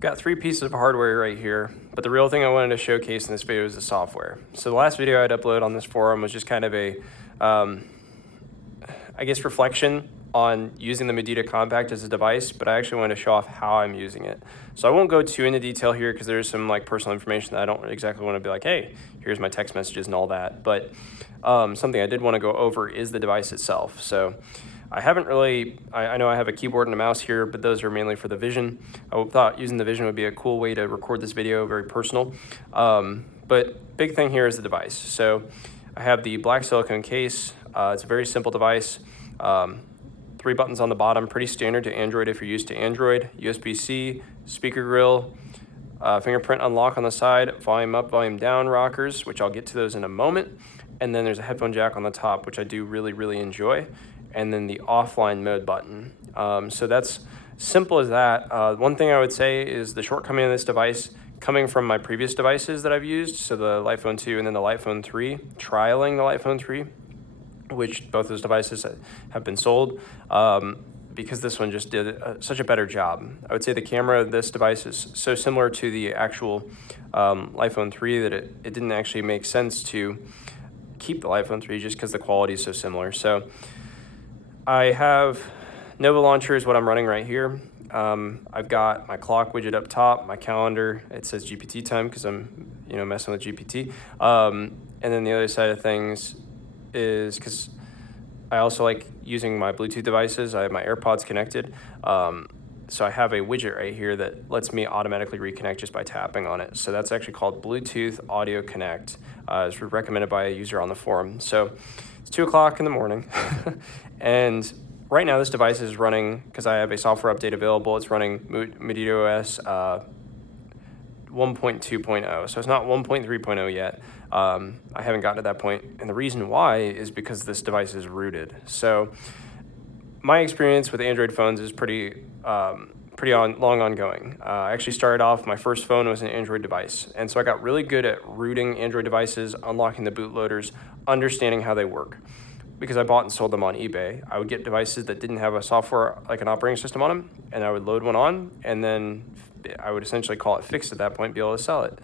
Got three pieces of hardware right here, but the real thing I wanted to showcase in this video is the software. So the last video I'd upload on this forum was just kind of a, I guess, reflection on using the Mudita Kompakt as a device, but I actually want to show off how I'm using it. So I won't go too into detail here because there's some like personal information that I don't exactly want to be like, hey, here's my text messages and all that. But something I did want to go over is the device itself. So I haven't really, I know I have a keyboard and a mouse here, but those are mainly for the Vision. I thought using the Vision would be a cool way to record this video, very personal. But big thing here is the device. So I have the black silicone case. It's a very simple device. 3 buttons on the bottom, pretty standard to Android if you're used to Android. USB-C, speaker grill, fingerprint unlock on the side, volume up, volume down rockers, which I'll get to those in a moment. And then there's a headphone jack on the top, which I do really enjoy. And then the offline mode button. So that's simple as that. One thing I would say is the shortcoming of this device coming from my previous devices that I've used, so the Light Phone 2 and then the Light Phone 3, trialing the Light Phone 3, which both those devices have been sold, because this one just did such a better job. I would say the camera of this device is so similar to the actual Light Phone 3 that it didn't actually make sense to keep the Light Phone 3 just because the quality is so similar. So I have Nova Launcher is what I'm running right here. I've got my clock widget up top, my calendar. It says GPT time because I'm messing with GPT. And then the other side of things is because I also like using my Bluetooth devices. I have my AirPods connected. So I have a widget right here that lets me automatically reconnect just by tapping on it. So that's actually called Bluetooth Audio Connect. It's recommended by a user on the forum. So it's 2 o'clock in the morning. And right now this device is running, because I have a software update available, it's running Mudita OS 1.2.0. So it's not 1.3.0 yet. I haven't gotten to that point. And the reason why is because this device is rooted. So my experience with Android phones is pretty long ongoing. I actually started off, my first phone was an Android device. And so I got really good at rooting Android devices, unlocking the bootloaders, understanding how they work. Because I bought and sold them on eBay. I would get devices that didn't have a software, like an operating system on them, and I would load one on, and then I would essentially call it fixed at that point, be able to sell it.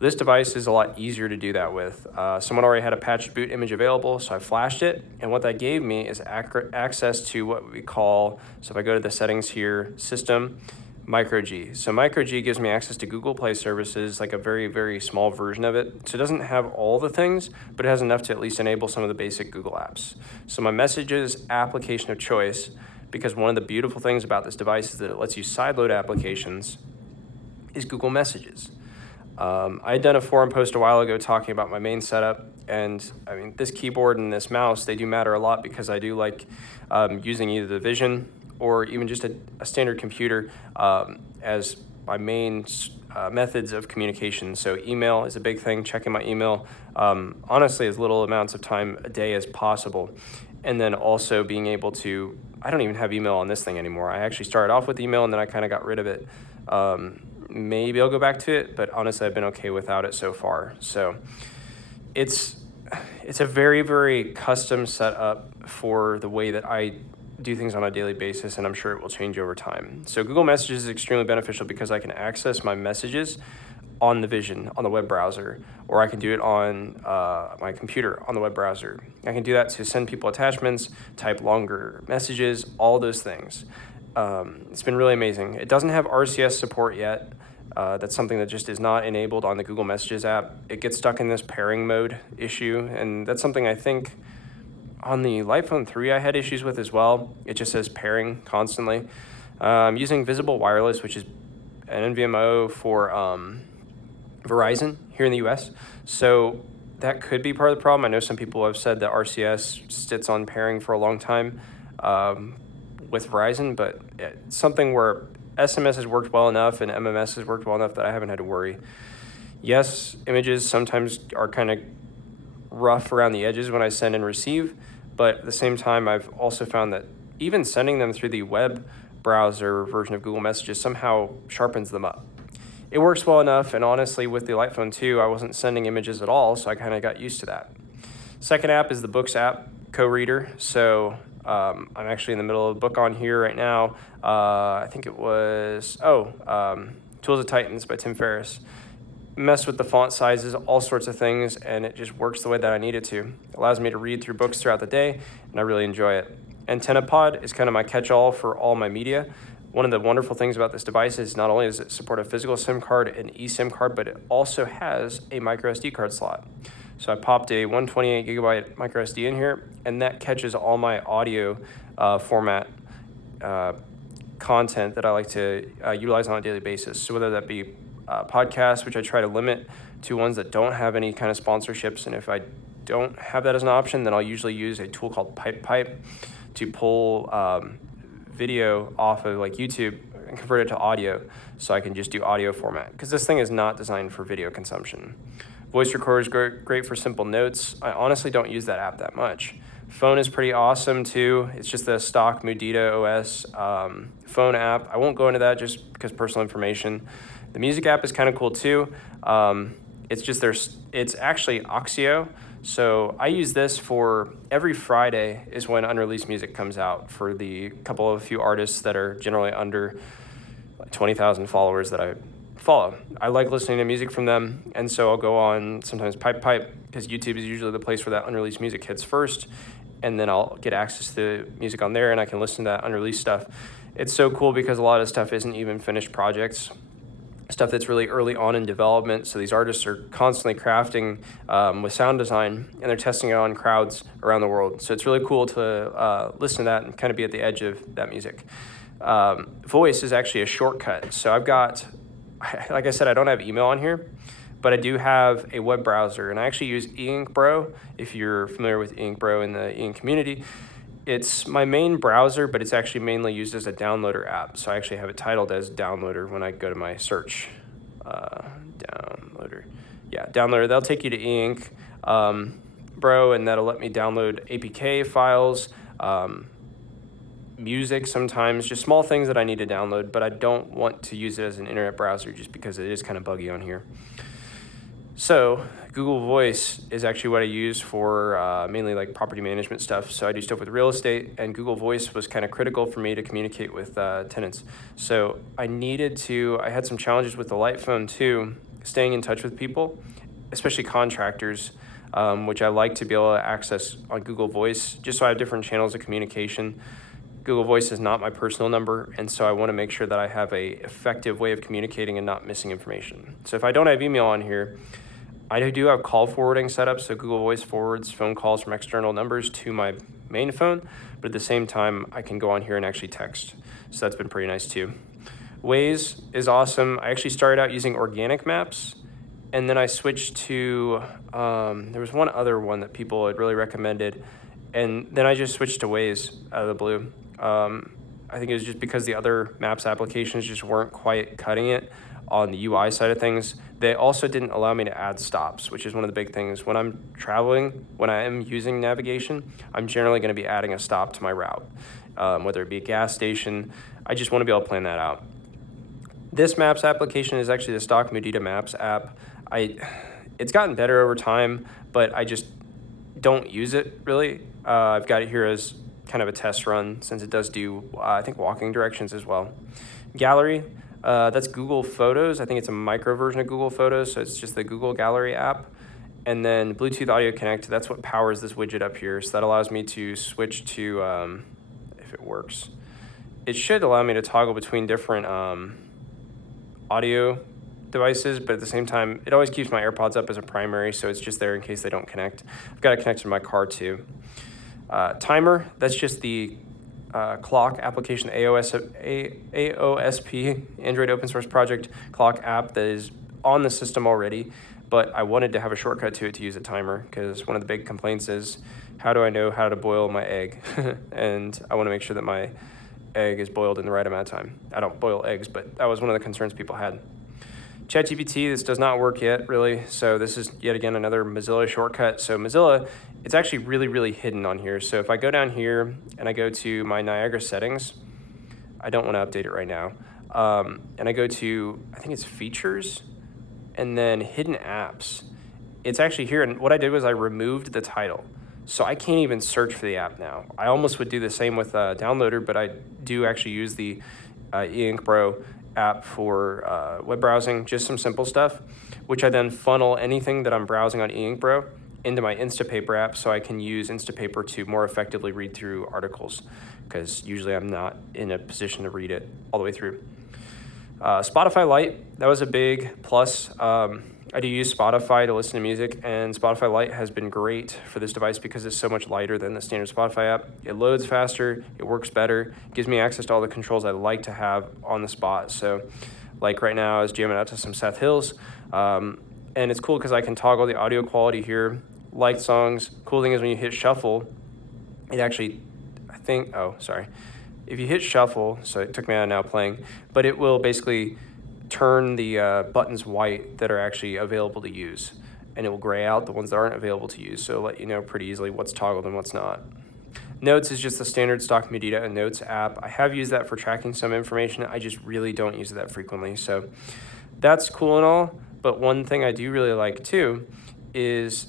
This device is a lot easier to do that with. Someone already had a patched boot image available, so I flashed it, and what that gave me is access to what we call, so if I go to the settings here, System, Micro G. So Micro G gives me access to Google Play services, like a very small version of it. So it doesn't have all the things, but it has enough to at least enable some of the basic Google apps. So my Messages application of choice, because one of the beautiful things about this device is that it lets you sideload applications, is Google Messages. I had done a forum post a while ago talking about my main setup, and I mean, this keyboard and this mouse, they do matter a lot because I do like using either the Vision or even just a standard computer as my main methods of communication. So email is a big thing, checking my email, honestly, as little amounts of time a day as possible. And then also being able to, I don't even have email on this thing anymore. I actually started off with email and then I kind of got rid of it. Maybe I'll go back to it, but honestly, I've been okay without it so far. So it's a very custom setup for the way that I do things on a daily basis, and I'm sure it will change over time. So Google Messages is extremely beneficial because I can access my messages on the Vision, on the web browser, or I can do it on my computer on the web browser. I can do that to send people attachments, type longer messages, all those things. It's been really amazing. It doesn't have RCS support yet. That's something that just is not enabled on the Google Messages app. It gets stuck in this pairing mode issue, and that's something I think on the Light Phone 3 I had issues with as well. It just says pairing constantly. I'm using Visible Wireless, which is an NVMO for Verizon here in the US. So that could be part of the problem. I know some people have said that RCS sits on pairing for a long time with Verizon, but it's something where SMS has worked well enough and MMS has worked well enough that I haven't had to worry. Yes, images sometimes are kind of rough around the edges when I send and receive, but at the same time, I've also found that even sending them through the web browser version of Google Messages somehow sharpens them up. It works well enough, and honestly, with the Light Phone 2, I wasn't sending images at all, so I kind of got used to that. Second app is the Books app, co-reader. So I'm actually in the middle of a book on here right now. I think it was, Tools of Titans by Tim Ferriss. Mess with the font sizes, all sorts of things, and it just works the way that I need it to. It allows me to read through books throughout the day, and I really enjoy it. AntennaPod is kind of my catch-all for all my media. One of the wonderful things about this device is not only does it support a physical SIM card and eSIM card, but it also has a micro SD card slot. So I popped a 128 gigabyte micro SD in here, and that catches all my audio format content that I like to utilize on a daily basis. So whether that be podcasts, which I try to limit to ones that don't have any kind of sponsorships, and if I don't have that as an option, then I'll usually use a tool called Pipe to pull video off of like YouTube and convert it to audio, so I can just do audio format, because this thing is not designed for video consumption. Voice recorder is great for simple notes. I honestly don't use that app that much. Phone is pretty awesome too. It's just the stock Mudita OS phone app. I won't go into that just because personal information. The music app is kind of cool too. It's actually Oxio. So I use this for every Friday is when unreleased music comes out for the few artists that are generally under 20,000 followers that I follow. I like listening to music from them, and so I'll go on sometimes Pipe because YouTube is usually the place where that unreleased music hits first, and then I'll get access to music on there and I can listen to that unreleased stuff. It's so cool because a lot of stuff isn't even finished projects. Stuff that's really early on in development. So these artists are constantly crafting with sound design, and they're testing it on crowds around the world. So it's really cool to listen to that and kind of be at the edge of that music. Voice is actually a shortcut. So I've got, like I said, I don't have email on here, but I do have a web browser, and I actually use eInk Bro. If you're familiar with eInk Bro in the eInk community, it's my main browser, but it's actually mainly used as a downloader app. So I actually have it titled as downloader when I go to my search. Downloader. They'll take you to eInk Bro, and that'll let me download APK files, music sometimes, just small things that I need to download, but I don't want to use it as an internet browser just because it is kind of buggy on here. So Google Voice is actually what I use for mainly like property management stuff. So I do stuff with real estate, and Google Voice was kind of critical for me to communicate with tenants. So I had some challenges with the light phone too, staying in touch with people, especially contractors, which I like to be able to access on Google Voice, just so I have different channels of communication. Google Voice is not my personal number, and so I want to make sure that I have a effective way of communicating and not missing information. So if I don't have email on here, I do have call forwarding set up, so Google Voice forwards phone calls from external numbers to my main phone, but at the same time, I can go on here and actually text. So that's been pretty nice too. Waze is awesome. I actually started out using organic maps, and then I switched to, there was one other one that people had really recommended, and then I just switched to Waze out of the blue. I think it was just because the other maps applications just weren't quite cutting it on the UI side of things. They also didn't allow me to add stops, which is one of the big things. When I'm traveling, when I am using navigation, I'm generally going to be adding a stop to my route, whether it be a gas station. I just want to be able to plan that out. This Maps application is actually the stock Mudita Maps app. It's gotten better over time, but I just don't use it really. I've got it here as kind of a test run since it does do, I think, walking directions as well. Gallery, that's Google Photos. I think it's a micro version of Google Photos, so it's just the Google Gallery app. And then Bluetooth Audio Connect, that's what powers this widget up here. So that allows me to switch to, if it works, it should allow me to toggle between different audio devices, but at the same time, it always keeps my AirPods up as a primary, so it's just there in case they don't connect. I've got it connected to my car too. Timer, that's just the clock application, AOSP, Android open source project clock app that is on the system already, but I wanted to have a shortcut to it to use a timer, because one of the big complaints is, how do I know how to boil my egg? And I want to make sure that my egg is boiled in the right amount of time. I don't boil eggs, but that was one of the concerns people had. ChatGPT, this does not work yet, really, so this is yet again another Mozilla shortcut. So Mozilla, it's actually really, really hidden on here. So if I go down here and I go to my Niagara settings, I don't want to update it right now, and I go to, I think it's features, and then hidden apps. It's actually here, and what I did was I removed the title. So I can't even search for the app now. I almost would do the same with Downloader, but I do actually use the e-ink Pro app for web browsing, just some simple stuff, which I then funnel anything that I'm browsing on e-ink Pro into my Instapaper app, so I can use Instapaper to more effectively read through articles, because usually I'm not in a position to read it all the way through. Spotify Lite, that was a big plus. I do use Spotify to listen to music, and Spotify Lite has been great for this device because it's so much lighter than the standard Spotify app. It loads faster, it works better, gives me access to all the controls I like to have on the spot. So like right now I was jamming out to some Seth Hills, and it's cool because I can toggle the audio quality here, like songs. Cool thing is when you hit shuffle, it actually, if you hit shuffle, so it took me out of now playing, but it will basically turn the buttons white that are actually available to use, and it will gray out the ones that aren't available to use, so it'll let you know pretty easily what's toggled and what's not. Notes is just the standard stock Mudita and Notes app. I have used that for tracking some information. I just really don't use it that frequently, so that's cool and all, but one thing I do really like too is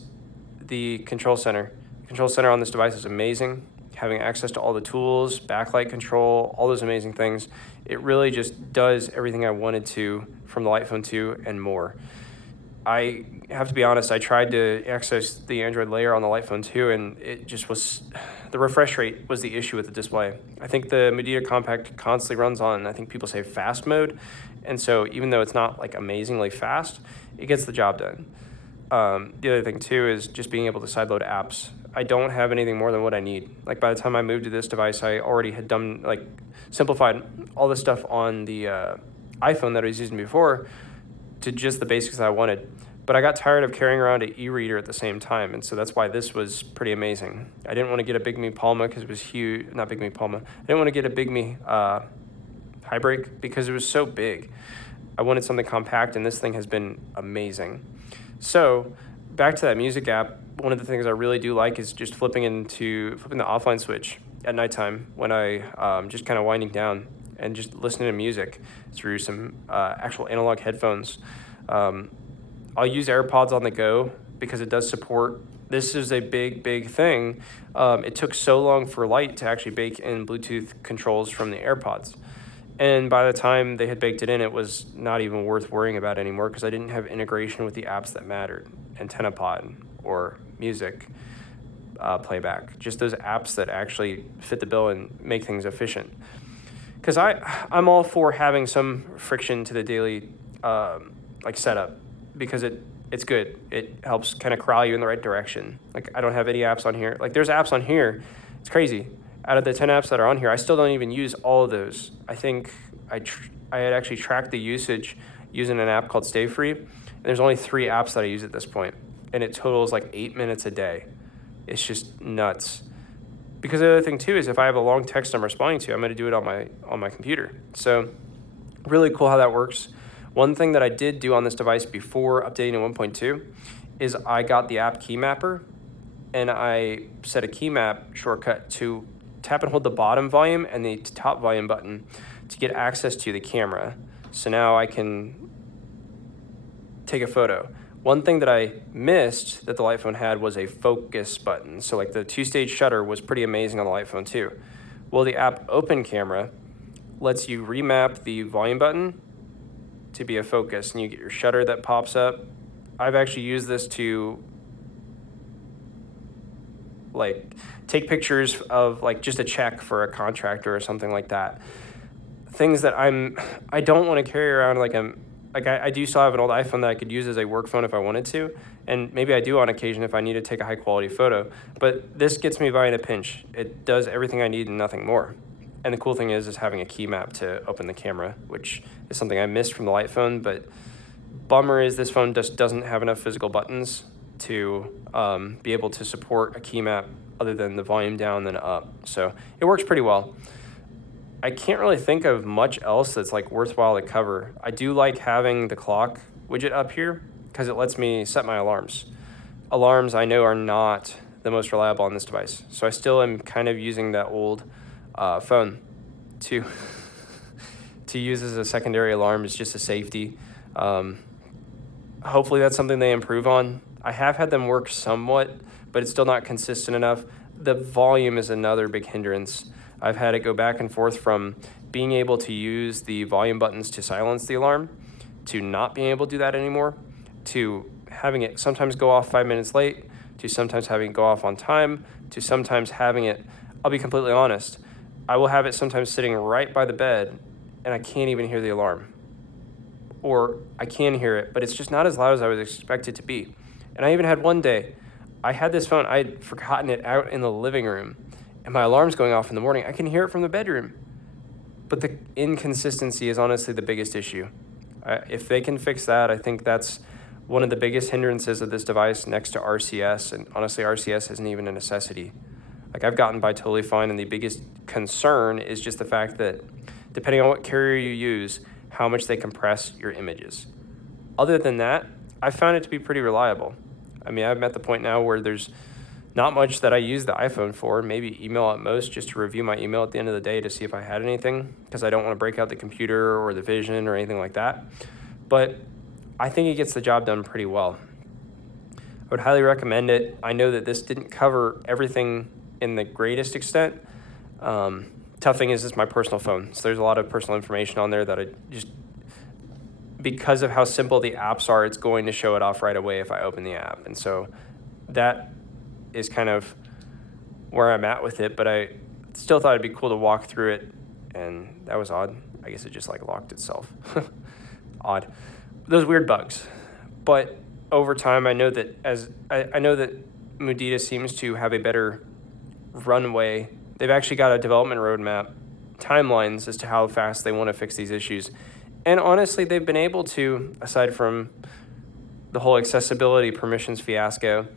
the control center. The control center on this device is amazing. Having access to all the tools, backlight control, all those amazing things. It really just does everything I wanted to from the Light Phone 2 and more. I have to be honest, I tried to access the Android layer on the Light Phone 2, and it just was, the refresh rate was the issue with the display. I think the Mudita Kompakt constantly runs on, I think people say fast mode, and so even though it's not like amazingly fast, it gets the job done. The other thing too is just being able to sideload apps. I don't have anything more than what I need. Like by the time I moved to this device, I already had done, like, simplified all the stuff on the iPhone that I was using before to just the basics that I wanted. But I got tired of carrying around an e-reader at the same time, and so that's why this was pretty amazing. I didn't want to get a Big Me Palma because it was huge, not Big Me Palma. I didn't want to get a Big Me Highbreak because it was so big. I wanted something compact, and this thing has been amazing. So back to that music app, one of the things I really do like is just flipping the offline switch at nighttime when I just kind of winding down and just listening to music through some actual analog headphones. I'll use AirPods on the go because it does support, this is a big thing. It took so long for Light to actually bake in Bluetooth controls from the AirPods. And by the time they had baked it in, it was not even worth worrying about anymore because I didn't have integration with the apps that mattered, AntennaPod or music playback, just those apps that actually fit the bill and make things efficient. Because I'm all for having some friction to the daily setup because it's good. It helps kind of corral you in the right direction. Like I don't have any apps on here. Like there's apps on here. It's crazy. Out of the 10 apps that are on here, I still don't even use all of those. I think I had actually tracked the usage using an app called Stay Free, and there's only 3 apps that I use at this point, and it totals like 8 minutes a day. It's just nuts. Because the other thing too is if I have a long text I'm responding to, I'm going to do it on my computer. So really cool how that works. One thing that I did do on this device before updating to 1.2 is I got the app key mapper, and I set a key map shortcut to tap and hold the bottom volume and the top volume button to get access to the camera. So now I can take a photo. One thing that I missed that the Light Phone had was a focus button. So like the 2-stage shutter was pretty amazing on the Light Phone 2. Well, the app Open Camera lets you remap the volume button to be a focus, and you get your shutter that pops up. I've actually used this to like take pictures of like just a check for a contractor or something like that. Things that I don't want to carry around I do still have an old iPhone that I could use as a work phone if I wanted to, and maybe I do on occasion if I need to take a high quality photo, but this gets me by in a pinch. It does everything I need and nothing more. And the cool thing is having a key map to open the camera, which is something I missed from the Light Phone, but bummer is this phone just doesn't have enough physical buttons to be able to support a key map other than the volume down then up. So it works pretty well. I can't really think of much else that's like worthwhile to cover. I do like having the clock widget up here because it lets me set my alarms. Alarms I know are not the most reliable on this device. So I still am kind of using that old phone to use as a secondary alarm. It's just a safety. Hopefully that's something they improve on. I have had them work somewhat, but it's still not consistent enough. The volume is another big hindrance. I've had it go back and forth from being able to use the volume buttons to silence the alarm to not being able to do that anymore, to having it sometimes go off 5 minutes late, to sometimes having it go off on time, to sometimes having it, I'll be completely honest, I will have it sometimes sitting right by the bed and I can't even hear the alarm. Or I can hear it, but it's just not as loud as I would expect it to be. And I even had one day, I had this phone, I'd forgotten it out in the living room, and my alarm's going off in the morning. I can hear it from the bedroom. But the inconsistency is honestly the biggest issue. If they can fix that, I think that's one of the biggest hindrances of this device next to RCS, and honestly, RCS isn't even a necessity. Like, I've gotten by totally fine, and the biggest concern is just the fact that depending on what carrier you use, how much they compress your images. Other than that, I found it to be pretty reliable. I mean, I'm at the point now where there's not much that I use the iPhone for, maybe email at most, just to review my email at the end of the day to see if I had anything, because I don't want to break out the computer or the Vision or anything like that. But I think it gets the job done pretty well. I would highly recommend it. I know that this didn't cover everything in the greatest extent. Tough thing is, it's my personal phone, so there's a lot of personal information on there that I just, because of how simple the apps are, it's going to show it off right away if I open the app. And so that is kind of where I'm at with it, but I still thought it'd be cool to walk through it, and that was odd. I guess it just like locked itself. Odd. Those weird bugs. But over time, I know that I know that Mudita seems to have a better runway. They've actually got a development roadmap, timelines as to how fast they want to fix these issues. And honestly, they've been able to, aside from the whole accessibility permissions fiasco,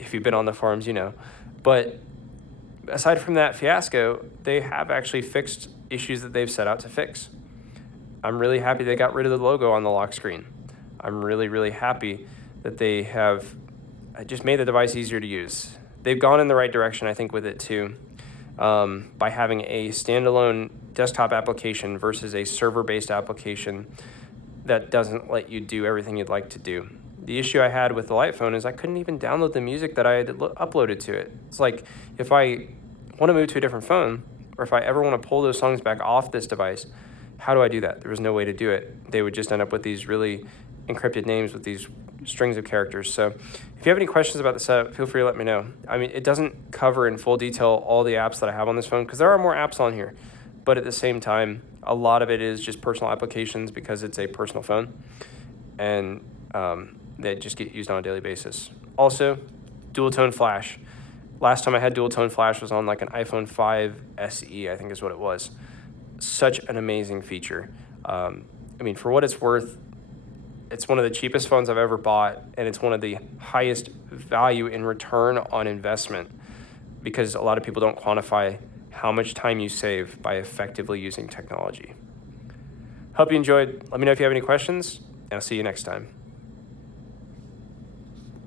if you've been on the forums, you know. But aside from that fiasco, they have actually fixed issues that they've set out to fix. I'm really happy they got rid of the logo on the lock screen. I'm really, really happy that they have just made the device easier to use. They've gone in the right direction, I think, with it too, by having a standalone desktop application versus a server-based application that doesn't let you do everything you'd like to do. The issue I had with the Light phone is I couldn't even download the music that I had uploaded to it. It's like, if I want to move to a different phone, or if I ever want to pull those songs back off this device, how do I do that? There was no way to do it. They would just end up with these really encrypted names with these strings of characters. So if you have any questions about the setup, feel free to let me know. I mean, it doesn't cover in full detail all the apps that I have on this phone, because there are more apps on here. But at the same time, a lot of it is just personal applications because it's a personal phone. And they just get used on a daily basis. Also, dual tone flash. Last time I had dual tone flash was on like an iPhone 5 SE, I think is what it was. Such an amazing feature. I mean, for what it's worth, it's one of the cheapest phones I've ever bought, and it's one of the highest value in return on investment, because a lot of people don't quantify how much time you save by effectively using technology. Hope you enjoyed. Let me know if you have any questions, and I'll see you next time.